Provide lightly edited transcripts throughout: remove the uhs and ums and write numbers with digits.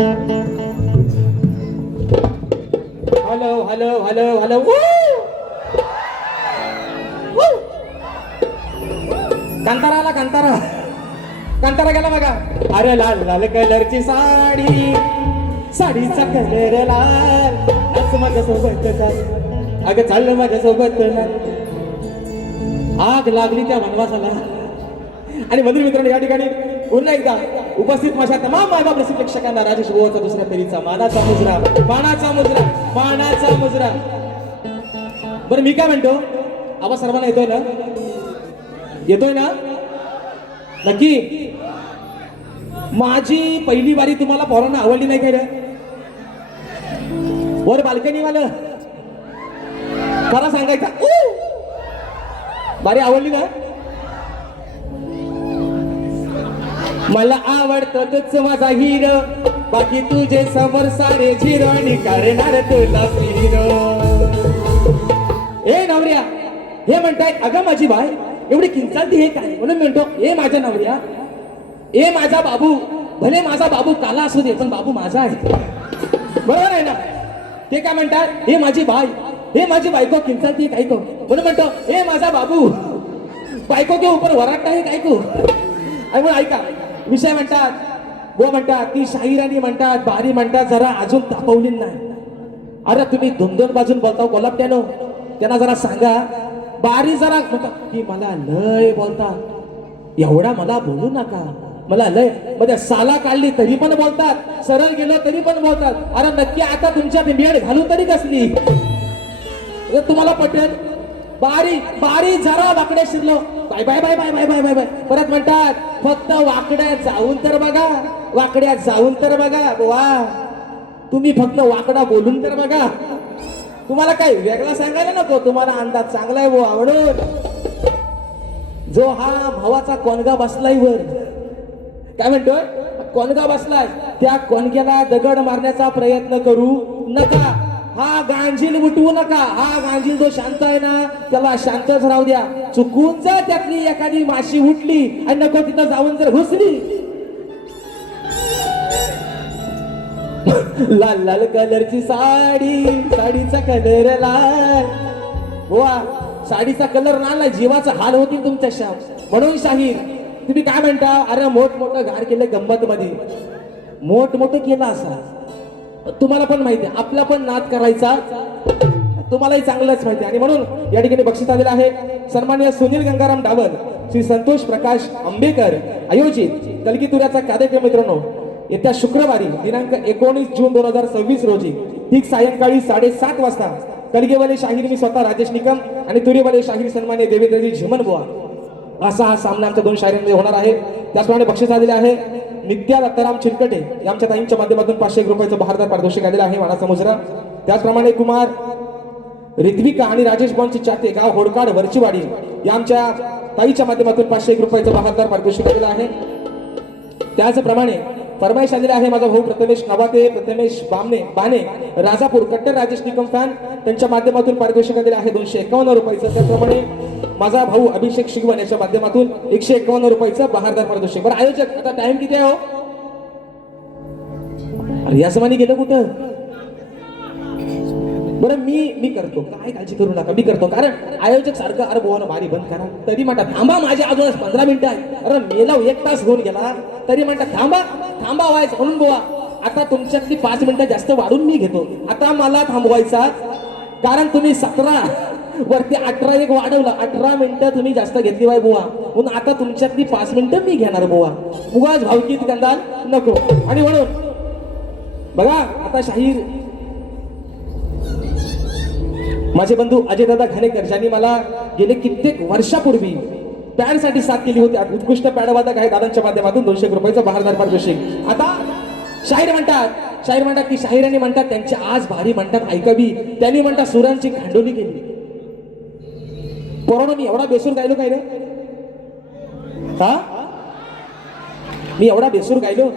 Hello hello hello hello Kantara आला कांतारा. कांतारा गेला बघा. अरे लाल लाल कलरची साडी, साडीचा कलर लाल, आज माझ्या सोबत चाल, अगं चाललं माझ्या सोबत. आग लागली त्या वनवासाला. आणि मंदिर मित्रांनो, या ठिकाणी पुन्हा एकदा उपस्थित माझ्या तमाम मायबाप रसिक प्रेक्षकांना राजेश बुवाचा दुसऱ्या फेरीचा मानाचा मुजरा, मानाचा मुजरा, मानाचा मुजरा. बरं मी काय म्हणतो, आवाज सर्वांना येतोय ना? येतोय ना? नक्की. माझी पहिली वारी तुम्हाला पोरांना आवडली नाही काय रे? वर बाल्कनी वालं खरा सांगायचा बारी आवडली ना? मला आवडतो तोच माझा हिरो, बाकी तुझे समोर सारे झिरो, आणि करणार तुला हिरो. ए नवऱ्या, हे म्हणताय अगं माझी बाय एवढी किंचाळती हे काय? म्हणून म्हणतो ए माझ्या नवऱ्या, ए माझा बाबू, भले माझा बाबू काला असू दे पण बाबू माझा आहे. बरोबर आहे ना? ते काय म्हणतात, हे माझी बाय, हे माझी बायको किंचाळती काय को? म्हणून म्हणतो ए माझा बाबू, बायको के ऊपर वराटता है काय को? आणि मग ऐका विषय म्हणतात, वो म्हणतात की शाहिरानी म्हणतात, बारी म्हणतात जरा अजून तापवली नाही. अरे तुम्ही दोन दोन बाजून बोलता कोल्हाट्यानो, त्यांना जरा सांगा बारी जरा म्हणतात की मला लय बोलता, एवढा मला बोलू नका, मला लय मध्ये साला काढली तरी पण बोलतात, सरळ गेलो तरी पण बोलतात. अरे नक्की आता तुमच्या बेड घालून तरी कसली तुम्हाला पटेल? बारी बारी जरा वाकड्या शिरलो, bye bye bye bye bye bye bye bye. परत म्हणतात फक्त वाकड्या जाऊन तर बघा, वाकड्या जाऊन तर बघा. वा तुम्ही फक्त वाकडा बोलून तर बघा. तुम्हाला काही वेगळा सांगायला नको, तुम्हाला अंदाज चांगला आहे बुवा. म्हणून जो हा भावाचा कोणगा बसलाय वर, काय म्हणतोय, कोणगा बसलाय, त्या कोणग्याला दगड मारण्याचा प्रयत्न करू नका. हा गांजील उठवू नका. हा गांजील जो शांत आहे ना त्याला शांतच राहू द्या. चुकून जर त्यातली एखादी माशी उठली आणि नको तिथं जाऊन जर घुसली, लाल लाल कलरची साडी, साडीचा कलर लाल. वा साडीचा कलर लाल नाही, जीवाचा हाल होतील तुमच्या शाम. म्हणून शाहीर तुम्ही काय म्हणता, अरे मोठमोठं घार केलं गंमत मध्ये, मोठमोठं केलं असा तुम्हाला पण माहिती आहे, आपला पण नाद करायचा तुम्हालाही चांगलंच माहिती आहे. आणि म्हणून या ठिकाणी बक्षीस आलेलं आहे सन्माननीय सुनील गंगाराम डावल, श्री संतोष प्रकाश आंबेकर आयोजित कलगीतुऱ्याचा कार्यक्रम. मित्रांनो येत्या शुक्रवारी दिनांक 19 जून 2026 रोजी ठीक सायंकाळी 7:30 वाजता कलगीवाले शाहीर मी स्वतः राजेश निकम आणि तुरीवाले शाहीर सन्माननीय देवेंद्रजी झिमन बुवा असा हा सामना आमच्या दोन शाहिरांमध्ये होणार आहे. त्याचप्रमाणे बक्षीस आलेले आहे नित्या दत्ताराम चिरकटे आमच्या ताईंच्या माध्यमातून 501 रुपयाचं बहारदार पारितोषिक आलेलं आहे, मानाचा मुजरा. त्याचप्रमाणे कुमार रित्विका आणि राजेश बॉनची चाते गाव होडकाड वरचीवाडी या आमच्या ताईच्या माध्यमातून 501 रुपयाचं बहारदार पारितोषिक आलेलं आहे. त्याचप्रमाणे फरमाईश आलेली आहे माझा भाऊ प्रथमेश नवाते, प्रथमेश बाने राजापूर कट्टर राजेश निकम फॅन, त्यांच्या माध्यमातून पारितोषिक आलेलं आहे 251 रुपयाचं. त्याचप्रमाणे माझा भाऊ अभिषेक शिगवण याच्या माध्यमातून 151 रुपयाचं बहारदार पारितोषिक. बरं आयोजक आता टाइम किती आहे हो? अरे या समानी गेलं कुठं? बरं मी करतो, काय काळजी करू नका, मी करतो. कारण आयोजक सारखं अरे बुवा बारी बंद करा तरी म्हणतात थांबा, माझे अजून 15 मिनिटं आहे. अरे मेला 1 तास होऊन गेला तरी म्हणतात थांबा थांबा व्हायचं. म्हणून बुवा आता तुमच्यातली 5 मिनिटं जास्त वाढून मी घेतो. आता मला थांबवायचा, कारण तुम्ही 17 वरती 18 एक वाढवलं, 18 मिनिटं तुम्ही जास्त घेतली बाय बुवा. म्हणून आता तुमच्यातली 5 मिनिटं मी घेणार बुवा. उगाच भावकीत गंधाल नको. आणि म्हणून बघा आता शाहीर माझे बंधू अजयदादा घाणेकर ज्यांनी मला गेले कित्येक वर्षापूर्वी पॅडसाठी साथ केली होती, उत्कृष्ट पॅडवादक आहे दादांच्या माध्यमातून 200 रुपयाचं बहारदार पारितोषिक. आता शाहीर म्हणतात की शाहिरांनी म्हणतात त्यांच्या आज भारी म्हणतात ऐकावी, त्यांनी म्हणतात सुरांची खांडोली केली. पोरांनो मी एवढा बेसूर गायलो काय रे? हा मी एवढा बेसूर गायलो?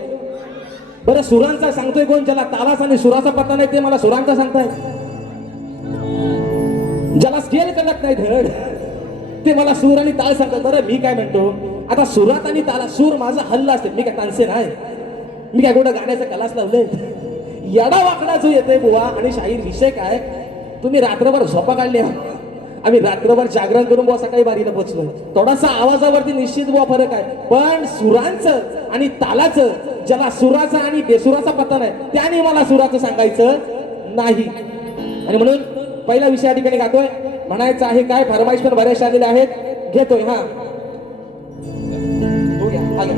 बरं सुरांचा सांगतोय कोण? ज्याला तालाचा आणि सुराचा पत्ता नाही ते मला सुरांचा सांगताय. ज्याला स्केल कळत नाही धड ते मला सूर आणि ताल सांगतात. बरं मी काय म्हणतो, आता सुरात आणि ताला सूर माझा हल्ला असते, मी काय तानसे नाही. मी काय कुठं गाण्याचा क्लास लावलंय? येडा वाकडा जो येतोय बुवा. आणि शाहीर विषय काय, तुम्ही रात्रभर झोपा काढल्या, आम्ही रात्रभर जागरण करून बुवा सकाळी बारीला पोहोचलोय. थोडासा आवाजावरती निश्चित बुवा फरक आहे, पण सुरांचं आणि तालाचं, ज्याला सुराचा आणि बेसुराचा पत्ता नाही, त्याने मला सुराचं सांगायचं नाही. आणि म्हणून पहिला विषय या ठिकाणी गातोय. म्हणायचं आहे काय, फरमाईश पण बऱ्याचशा आलेल्या आहेत, घेतोय. हा तो घ्या, हा घ्या.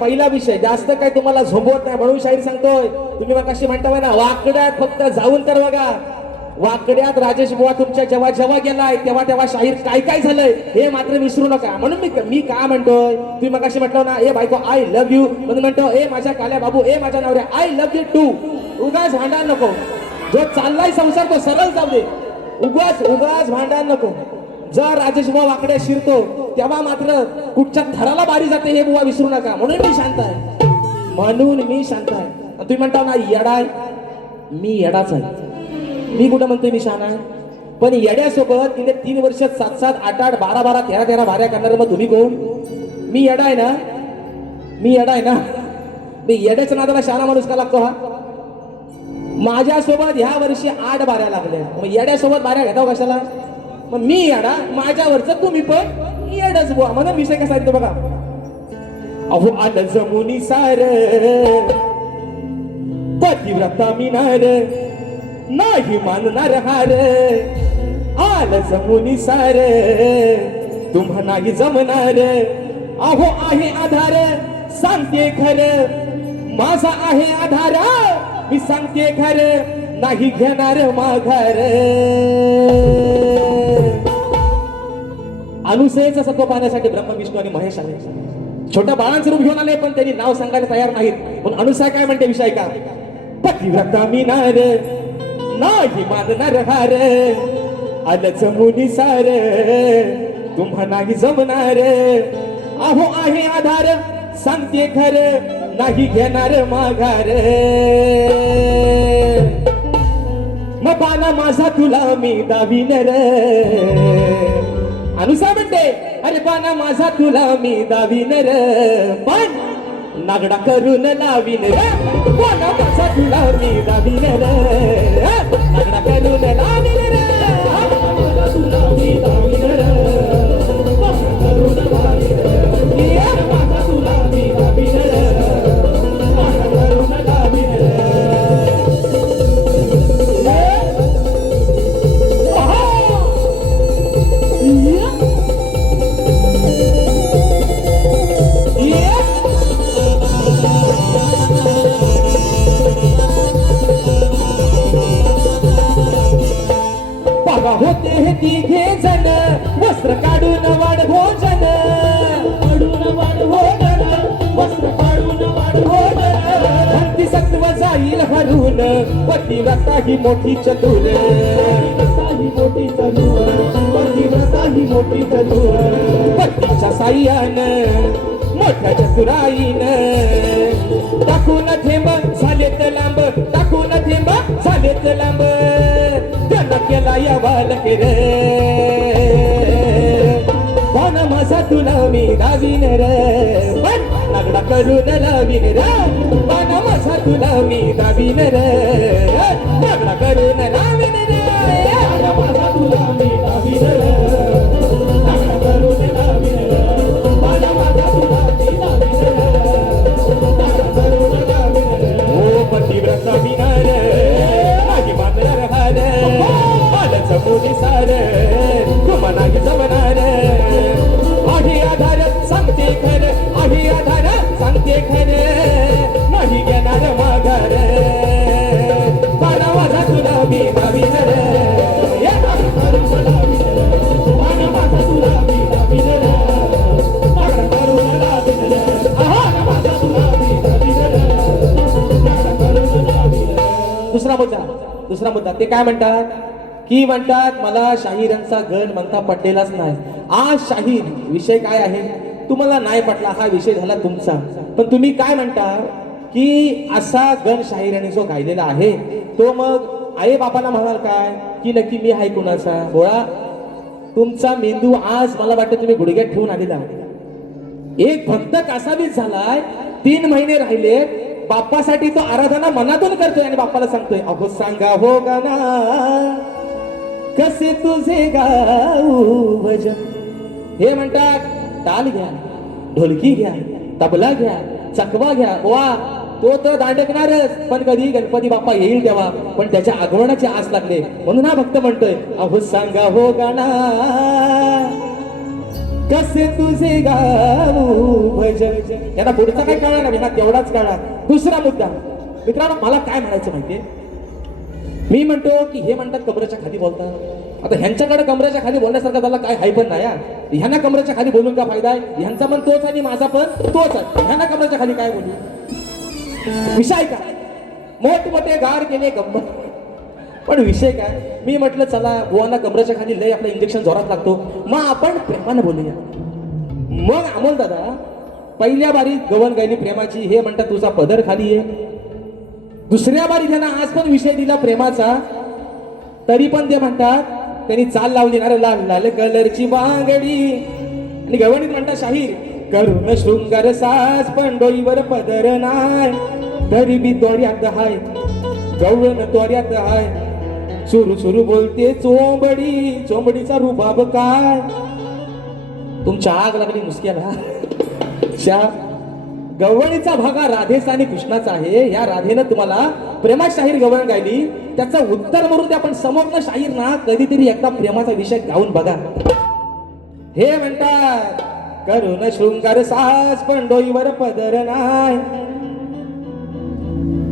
पहिला विषय जास्त काय तुम्हाला झोंबवत नाही म्हणून शाहीर सांगतोय. तुम्ही मग कशी म्हणता ना, वाकड्यात फक्त जाऊन तर बघा. वाकड्यात राजेश बुवा तुमच्या जेव्हा जेव्हा गेलाय तेव्हा तेव्हा शाहीर काय काय झालंय हे मात्र विसरू नका. म्हणून मी का म्हणतोय, तुम्ही मग कशी म्हटलं ना, ए बायको आय लव्ह यू, म्हणून म्हणतो ए माझ्या काल्या बाबू, ए माझ्या नवऱ्या आय लव्ह यू टू. उगाच भांडण नको, जो चाललाय संसार तो सरळ जाऊ दे. उगाच भांडण नको. जर राजेश बुवा वाकड्या शिरतो तेव्हा मात्र कुठच्या थराला बारी जाते हे बुवा विसरू नका. म्हणून मी शांत आहे, म्हणून मी शांत आहे. तुम्ही म्हणता ना येडा, मी येडाच आहे. मी कुठं म्हणतोय मी शान आहे? पण येड्यासोबत तिने 3 वर्ष 7-7, 8-8, 12-12, 13-13 भाऱ्या करणार. मग तुम्ही कोण? मी येडा आहे ना, मी येडा आहे ना. मी येड्याच्या नादाला शहाणा माणूस का लागतो? हा माझ्यासोबत ह्या वर्षी 8 भाऱ्या लागल्या, मग येड्यासोबत भाऱ्या घेताव कशाला? मग मी येडा, माझ्यावरच तुम्ही पण येडच बुवा. म्हणून विषय कसा येतो बघा. अहो आलं जमुनी सार, पतिव्रता मिनार, नाही मानणार हार. आलं जमुनी सार, तुम्हा नाही जमणार. अहो आहे आधार, सांगते खरं, माझा आहे आधार, मी सांगते खरं, नाही घेणार माघार. अनुसयेचा सत्व पाहण्यासाठी ब्रह्मा विष्णू आणि महेश आले. छोट्या बाळांचं रूप घेऊन आले, पण त्यांनी नाव सांगायला तयार नाहीत. पण अनुसय काय म्हणते विषय का, पतिव्रता मिनार, नाही मानणार हार. आलंच मुनी सार, तुम्हा नाही जमणार. अहो आहे आधार, सांगते खरं, नाही घेणार माघार. मग पाना माझा तुला मी दावीन रे. अनुसा म्हणते, अरे पाना माझा तुला मी दावीन रे, पण नागडा करून लावीन रे. पाना माझा तुला मी दावीन रे, नागडा करून लावीन रे. तुला मी दावीन रे, नागडा करून लावीन रे. माझा तुला मी दावीन रे, नागडा करून लावीन रे. होते हे तिघे जण, वस्त्र काढून वाढ भोजन, वस्त्र काढून वाढ भोजन. भक्ती सत्व जाईल हरून, पतिव्रता ही मोठी चतुर, मोठी चतुर, पतिव्रता ही मोठी चतुर. पतीच्या साह्यानं मोठ्या चतुराईनं, टाकून थेंब झालेत लांब, टाकून थेंब झालेत लांब. त्याला केला या बालक रे, पण माझा तुला मी दावीन रे. पण नागडा करून लावीन रे, पण माझा तुला मी दावीन रे. नागडा करून लावीन रे, माझा तुला मी दावीन रे. नागडा करून लावीन रे, पण माझा तुला मी दावीन रे. नागडा करून लावीन रे. ओ पतिव्रता मिनार, नाही मानणार हार. आलंच मुनी सार, तुम्हा नाही जमणार. आहे आधार, सांगते खरं, आहे आधार, सांगते खरं, नाही घेणार माघार. दुसरा मुद्दा ते काय म्हणतात की म्हणतात मला शाहिरांचा गण म्हणता पडलेलाच नाही. आज शाहीर विषय काय आहे तुम्हाला नाही पटला, हा विषय झाला तुमचा. पण तुम्ही काय म्हणता की असा गण शाहिरांनी जो गायलेला आहे तो मग आई बापाला म्हणाल काय की नक्की मी आहे कुणाचा. बोळा तुमचा मेंदू आज मला वाटतं तुम्ही गुडघ्यात ठेवून आलेला. एक भक्त कासावीस झालाय, 3 महिने राहिले, बाप्पासाठी तो आराधना मनातून करतोय आणि बाप्पाला सांगतोय अहो सांगा हो गाना कसे तुझे गाऊ भजन. हे म्हणतात ताल घ्या, ढोलकी घ्या, तबला घ्या, चकवा घ्या. वा तो तर दांडकणारच, पण कधी गणपती बाप्पा येईल तेव्हा. पण त्याच्या आगमनाची आस लागले म्हणून हा भक्त म्हणतोय अहो सांगा हो गाना कसे तुझे गाऊ भजन. यांना पुढचा काय कळला ना, तेवढाच कळला. दुसरा मुद्दा मित्रांनो, मला काय म्हणायचं माहितीये, मी म्हणतो की हे म्हणतात कमरेच्या खाली बोलतात. आता ह्यांच्याकडे कमरेच्या खाली बोलण्यासारखं त्याला काय हाय पण नाही. ह्यांना कमरेच्या खाली बोलून का फायदा आहे, ह्यांचा पण तोच आणि माझा पण तोच आहे. ह्यांना कमरेच्या खाली काय बोलू, विषय काय मोठमोठे गार केले गंमत, पण विषय काय. मी म्हटलं चला बुवांना कमरेच्या खाली लय आपलं इंजेक्शन जोरात लागतो, मग आपण प्रेमानं बोलूया. मग अमोल दादा पहिल्या बारी गवण गायली प्रेमाची, हे म्हणतात तुझा पदर खाली आहे. दुसऱ्या बारी त्यांना आज पण विषय दिला प्रेमाचा, तरी पण ते म्हणतात त्यांनी चाल लावली ना रे लाल लाल कलरची बांगडी. आणि गवणीत म्हणतात शाहीर करून शृंगार साज पण डोईवर पदर नाय, तरी बी त्वऱ्यात हाय गवळण त्वऱ्यात हाय, सुरू सुरू बोलते चोंबडी, चोंबडीचा रुबाब काय. तुमच्या आग लागली मुसक्याला. गवळीचा भागा राधेचा आणि कृष्णाचा आहे. या राधेनं तुम्हाला प्रेमात शाहीर गवळण गायली, त्याचं उत्तर म्हणून ते आपण समोर शाहीर ना कधीतरी एकदा प्रेमाचा विषय गाऊन बघा. हे म्हणतात करून शृंगार साज पण डोईवर पदर नाय.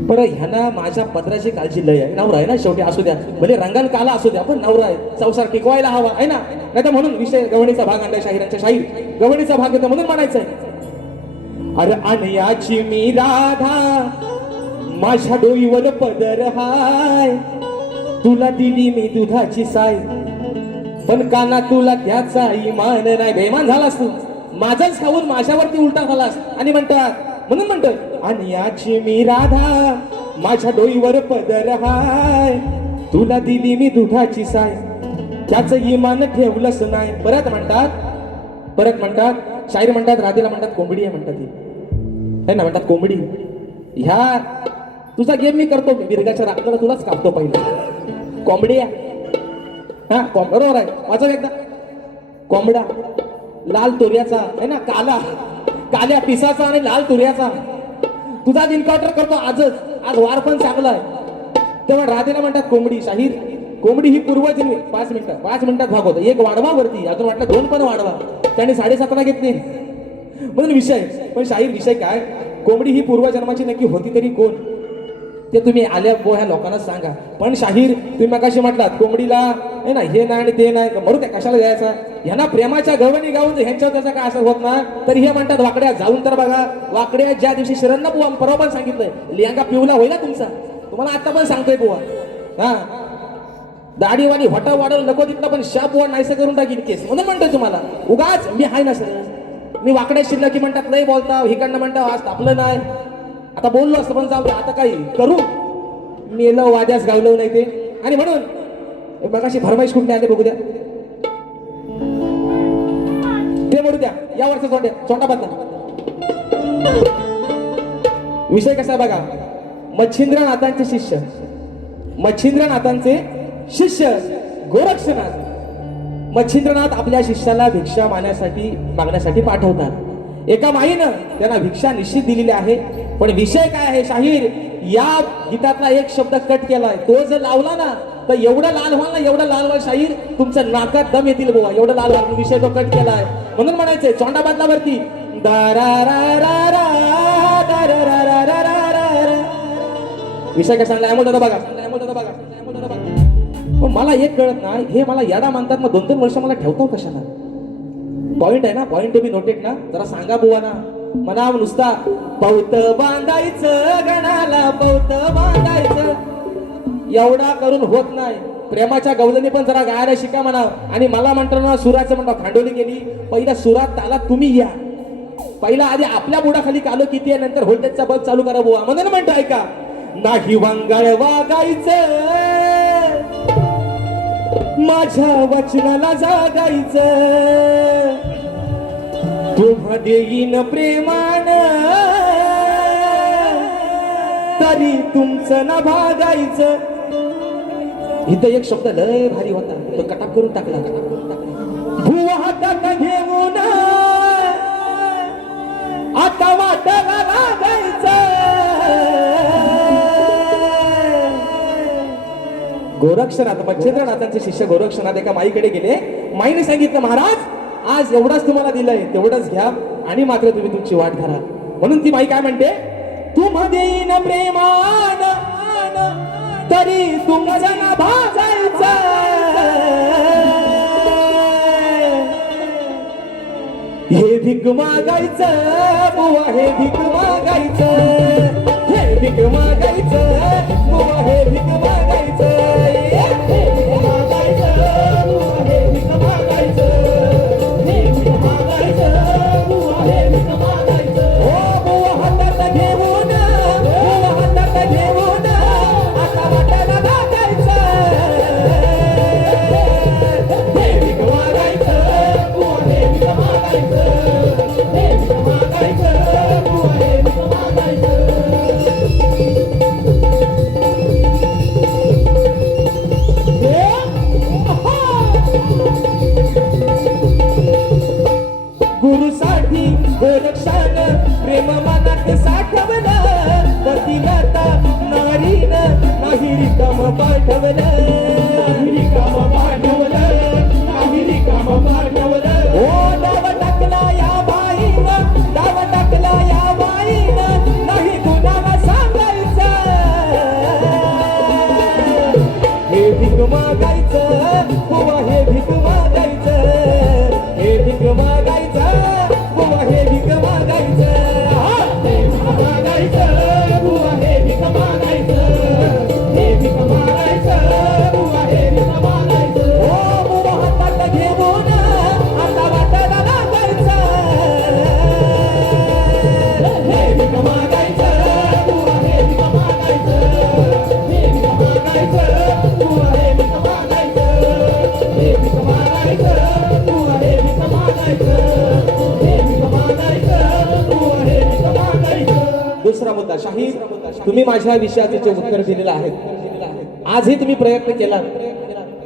पर ह्यांना माझ्या पदराची काळजी लय आहे. नवरा आहे ना शेवटी, असू द्या भले रंगान काला असू द्या, पण नवरा आहे, संसार टिकवायला हवा आहे ना. नाही तर म्हणून विषय गवणीचा भाग आणलाय शाहिरांच्या. शाहीर गवणीचा भाग येतो म्हणून म्हणायचंय अरे आणयाची मी राधा माझ्या डोईवर पदर हाय, तुला दिली मी दुधाची साय, पण काना तुला त्याचा इमान नाही. बेमान झालास तू, माझाच खाऊन माझ्यावरती उलटा झालास. आणि म्हणतात म्हणून म्हणतोय आणयाची मी राधा माझ्या डोईवर पदर हाय, तुला दिली मी दुधाची साय, त्याच इमान ठेवलंच नाही. परत म्हणतात शाहीर म्हणतात राधेला म्हणतात कोंबडी आहे म्हणतात, ती ना म्हणतात कोंबडी. ह्या तुझा गेम मी करतो, मिरगाच्या राखला तुलाच कापतो पहिला. कोंबडी आहे हा, बरोबर आहे. माझा एकदा कोंबडा लाल तुऱ्याचा आहे ना, काल्या पिसाचा आणि लाल तुऱ्याचा, तुझा एन्काउंटर करतो आजच. आज वार पण चांगला आहे. तेव्हा राधेला म्हणतात कोंबडी. शाहीर कोंबडी ही पूर्वजन्मी 5 मिनिटात भाग होता. एक वाढवा वरती, अजून वाटलं 2 पण वाढवा, त्याने 7.5 घेतली म्हणून विषय. पण शाहीर विषय काय, कोंबडी ही पूर्वजन्माची नक्की होती तरी कोण, ते तुम्ही आल्या ह्या लोकांना सांगा. पण शाहीर तुम्ही मगाशी म्हटलात कोंबडीला आहे ना हे नाही आणि ते नाही, बरोबर त्या कशाला द्यायचा. ह्यांना प्रेमाच्या गवणी गाऊन ह्यांच्यावर त्याचा काय असर होत नाही. तरी हे म्हणतात वाकड्या जाऊन तर बघा. वाकड्या ज्या दिवशी शरणना बुवा परवा पण सांगितलंय लियांगा पिवला होईल तुमचा, तुम्हाला आता पण सांगतोय बुवा. हा दाढीवाली हॉटा वाढवलं नको तिथलं, पण शाप बुवा नाहीसं करून टाकीन केस. म्हणून म्हणतोय तुम्हाला उगाच मी हाय ना सर, मी वाकड्या शिल्लक की म्हणतात नाही बोलता, हिकडनं म्हणता आज तापलं नाही. आता बोललो असतं पण जाऊ दे, आता काही करू मेलं वाद्यास गावलं नाही ते. आणि म्हणून मगाशी फरमाईश कुठे आले बघू द्या, ते म्हणू द्या. या वर्ष छोटा बदला विषय कसा बघा. मच्छिंद्रनाथांचे शिष्य गोरक्षनाथ. मच्छिंद्रनाथ आपल्या शिष्याला भिक्षा मागण्यासाठी पाठवतात. एका माईनं त्यांना भिक्षा निश्चित दिलेली आहे. पण विषय काय आहे शाहीर, या गीतातला एक शब्द कट केलाय. तो जर लावला ना तर एवढं लाल व्हाल ना, एवढं लाल व्हाल शाहीर तुमच्या नाकात दम येतील बुवा, एवढं लाल व्हाल. विषय तो कट केलाय म्हणून म्हणायचंय चोंडा बदलावरती विषय कसा सांगला बघा. पण मला एक कळत नाही, हे मला याडा मानतात मग 2-2 वर्ष मला ठेवतो कशाला. पॉइंट आहे ना, पॉइंट टू बी नोटेड ना, जरा सांगा बुवा ना. म्हणा नुसता पौत बांधायचं गणाला, पौत बांधायचं एवढा करून होत नाही. प्रेमाच्या गवलनी पण जरा गायला शिका म्हणा. आणि मला म्हणतो ना सुराचं म्हणतो खांडोली गेली. पहिला सुरात तालात तुम्ही या. पहिला आधी आपल्या बुडाखाली कालो किती आहे नंतर व्होल्टेजचा बल्ब चालू करा बुवा. म्हणून म्हणतो ऐका. नाही वांगाळ वागायचं माझ्या वचनाला जागायचं तुम्हा देईन प्रेमान तरी तुमचं ना भागायचं. इथं एक शब्द लय भारी होता तो कटाप करून टाकला. भुवा हातात घेऊन आता वाटायला लागायचं. गोरक्षनाथ मच्छिंद्रनाथांचे शिष्य गोरक्षनाथ एका माईकडे गेले. माईने सांगितलं महाराज आज एवढाच तुम्हाला दिलंय तेवढंच घ्या आणि मात्र तुम्ही तुमची वाट धरा. म्हणून ती माई काय म्हणते तुम्हा देईन प्रेमान तरी तुमचं ना भाजायचं. हे भीक मागायचं बुवा हे भीक मागायचं. हे भीक मागायचं बुवा हे भीक मागायचं. हे भीक मागायचं बुवा हे भीक मागायचं. हे भीक मागायचं बुवा हे भीक मागायचं. ओ बुवा हातात घेऊन बुवा हातात घेऊन आता वाटायला लागायचं. हे भीक मागायचं बुवा हे भीक मागायचं. हे भीक मागायचं बुवा हे भीक मागायचं. गुरुसाठी गोरक्षान प्रेम मनात साठवलं. पतिलता नारीन नाही रिकाम पाठवलं. नाही रिकाम पाठवलं. नाही रिकाम पाठवलं. ओ डाव टाकला या बाईनं डाव टाकला या बाईनं नाही कुणाला सांगायचं. हे भीक मागायचं बुवा हे भीक मागायचं. हे भीक मागायचं बुवा हे भीक मागायचं. हे भीक मागायचं बुवा हे भीक मागायचं. हे भीक मागायचं बुवा हे भीक मागायचं. ओ बुवा हातात घेऊन आता वाटायला लागायचं. हे भीक मागायचं बुवा हे भीक मागायचं. हे भीक मागायचं बुवा हे भीक मागायचं. हे भीक मागायचं बुवा हे भीक मागायचं. हे भीक मागायचं बुवा हे भीक मागायचं. दुसरा मुद्दा शाहीर तुम्ही माझ्या विषयाचे जे उत्तर दिलेलं आहे आजही तुम्ही प्रयत्न केला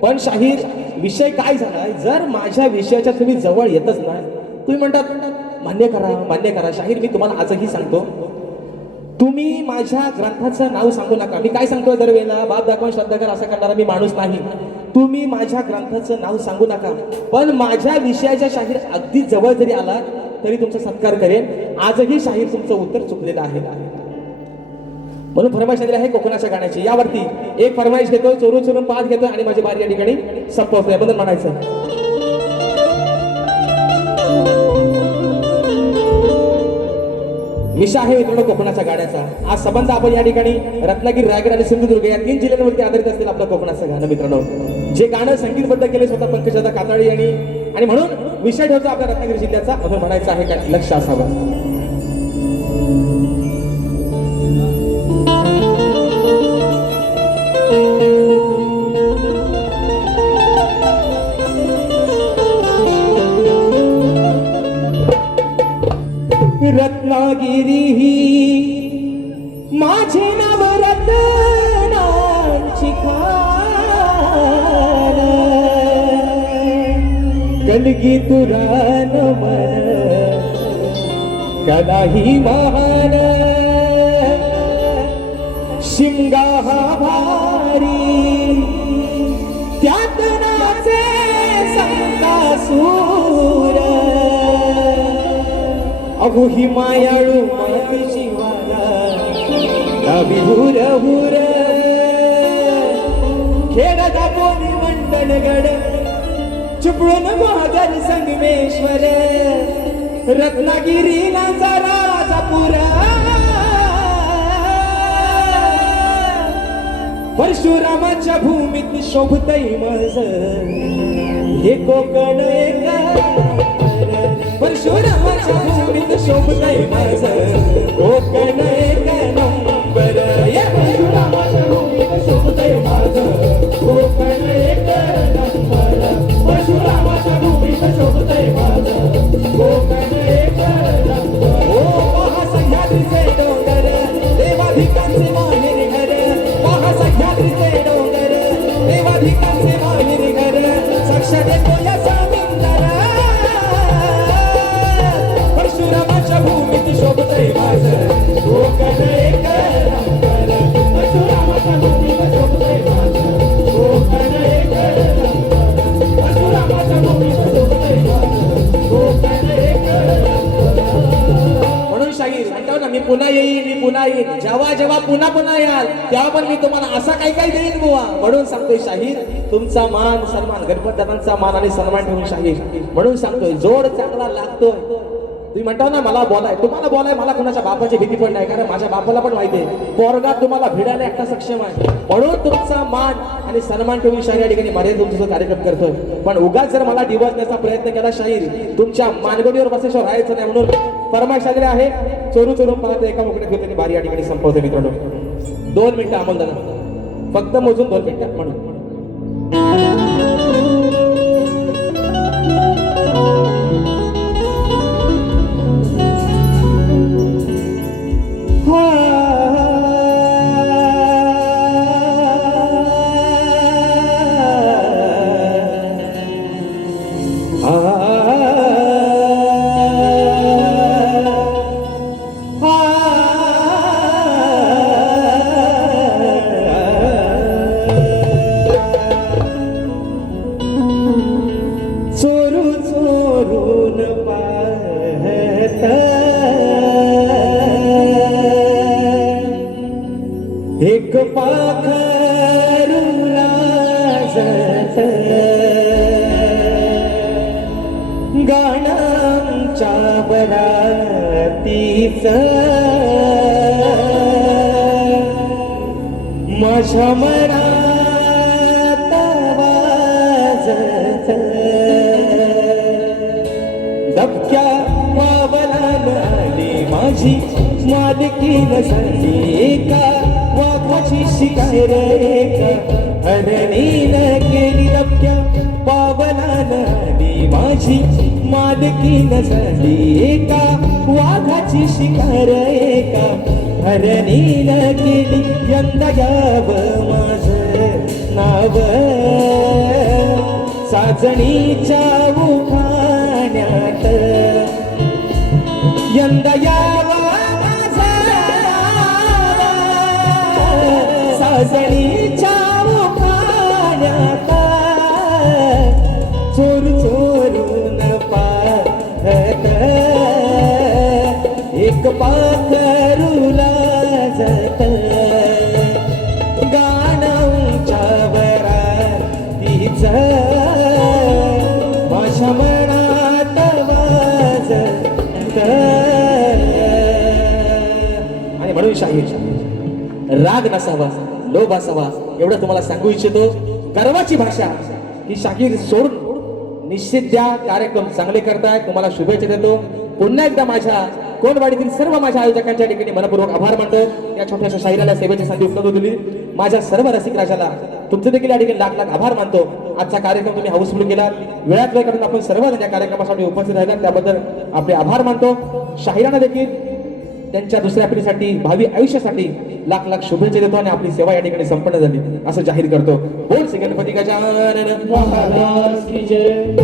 पण शाहीर विषय काय झालाय जर माझ्या विषयाच्या तुम्ही जवळ येतच नाही तुम्ही म्हणतात मान्य करा शाहीर मी तुम्हाला आजही सांगतो तुम्ही माझ्या ग्रंथाचं नाव सांगू नका. मी काय सांगतोय दरवेळेला बाप दाखवून श्रद्धा कर असा करणारा मी माणूस नाही. तुम्ही माझ्या ग्रंथाचं नाव सांगू नका पण माझ्या विषयाच्या शाहीर अगदी जवळ जरी आला तरी तुमचा सत्कार करेन. आजही शाहीर तुमचं उत्तर चुकलेलं आहे. म्हणून फरमाईश दिली आहे कोकणाच्या गाण्याची. यावरती एक फरमाईश घेतो चोरून चोरून पाच घेतो आणि माझी बारी या ठिकाणी संपवतोय बदल म्हणायचं. विषय आहे मित्रांनो कोकणाच्या गाण्याचा. आज संबंध आपण या ठिकाणी रत्नागिरी रायगड आणि सिंधुदुर्ग या 3 जिल्ह्यांवरती आधारित असतील आपलं कोकणाचं गाणं मित्रांनो. जे गाणं संगीतबद्ध केले स्वतः पंकजदा काताळी आणि म्हणून विषय ठेवतो आपल्या रत्नागिरी जिल्ह्याचा म्हणून म्हणायचं आहे का लक्ष असावं. रत्नागिरी ही माझे नाव रत्नांची खान कलगी तुरान मन कलाही महान शिमगा हा भारी त्यात नाचे संतासूर अगो ही मायाळू मातीची वाला विहुर हुर खेळ दापोली मंडणगड चिपळून महागर संगमेश्वर रत्नागिरीला राजापूर परशुरामाच्या भूमीत शोभतय माझ हे कोकण परशुरामाच्या भूमीत शोभतय माझ कोकण एक नंबर परशुरामाच्या भूमीत शोभतय माझ कोकण एक नंबर परशुरामाच्या भूमीत शोभतय माझ कोकण एक नंबर ओ महासह्याद्रीचे डोंगर देवाधिकांचे माहेर घर महासह्याद्रीचे डोंगर देवाधिकांचे माहेर घर साक्षात येतो या सामिंदर परशुरामाच्या भूमीत शोभतय माझ कोकण एक नंबर परशुरामाच्या भूमीत शोभतय माझ कोकण एक नंबर परशुरामाच्या भूमीत शोभतय माझ कोकण एक म्हणून शाहीर म्हणतो ना मी पुन्हा येईन जेव्हा पुन्हा पुन्हा याल तेव्हा पण मी तुम्हाला असा काही देईन बुवा म्हणून सांगतोय शाहीर तुमचा मान सन्मान गणपत दादांचा मान आणि सन्मान ठेवून शाहीर म्हणून सांगतोय जोड चांगला लागतोय तुम्ही म्हणता ना मला बोलाय तुम्हाला बोलाय मला कोणाच्या बापाची भीती पण नाही कारण माझ्या बापाला पण माहिती आहे पोरगा तुम्हाला भिडायला एकटा सक्षम आहे म्हणून तुमचा मान आणि सन्मान ठेवून शाहीर या ठिकाणी मर्यादित तुमचा कार्यक्रम करतोय पण उगाच जर मला डिवचण्याचा प्रयत्न केला शाहीर तुमच्या मानगडीवर बसेश्वर राहायचं नाही म्हणून फरमाईश आलेली आहे चोरून पाहतो एका मुकड्यात घेऊन त्यांनी बारी या ठिकाणी संपवते मित्रांनो 2 मिनिटं अमोल दादा फक्त मोजून 2 मिनिटं म्हणून एक पाखरूला जात गाण्याच्या बरातीच माझ्या मनात वाजत दबक्या पावलान आली माझी मालकीन झाली एका वाघाची शिकार एका हरणीनं केली दबक्या पावलान आली माझी मालकीन झाली एका वाघाची शिकार एका हरणीनं केली यंदा याव माझं नाव साजणीच्या उखाण्यात यंदा यावा साजणीच्या उखाण्यात चोरून पाहत एक पाखरूला जात गाण्याच्या वरातीच माझ्या मनात वाजत आणि म्हणून शाहीर राग नसावा लोभ असावा एवढं तुम्हाला सांगू इच्छितो गर्वाची भाषा ही शाहीर सोडून निश्चित द्या कार्यक्रम चांगले करताय तुम्हाला शुभेच्छा देतो पुन्हा एकदा माझ्या कोणवाडीतील सर्व माझ्या आयोजकांच्या ठिकाणी मनपूर्वक आभार मानतो या छोट्याशा शाहिराला सेवेची संधी उपलब्ध दिली माझ्या सर्व रसिक राजाला तुमचे देखील या ठिकाणी लाख आभार मानतो आजचा कार्यक्रम तुम्ही हाऊसफुल केला वेळात वेळ काढून आपण सर्व या कार्यक्रमासाठी उपस्थित राहिला त्याबद्दल आपले आभार मानतो शाहिरांना देखील त्यांच्या दुसऱ्या पिढीसाठी भावी आयुष्यासाठी लाख शुभेच्छा देतो आणि आपली सेवा या ठिकाणी संपन्न झाली असं जाहीर करतो बोल श्री गणपती गजानन महाराज की जय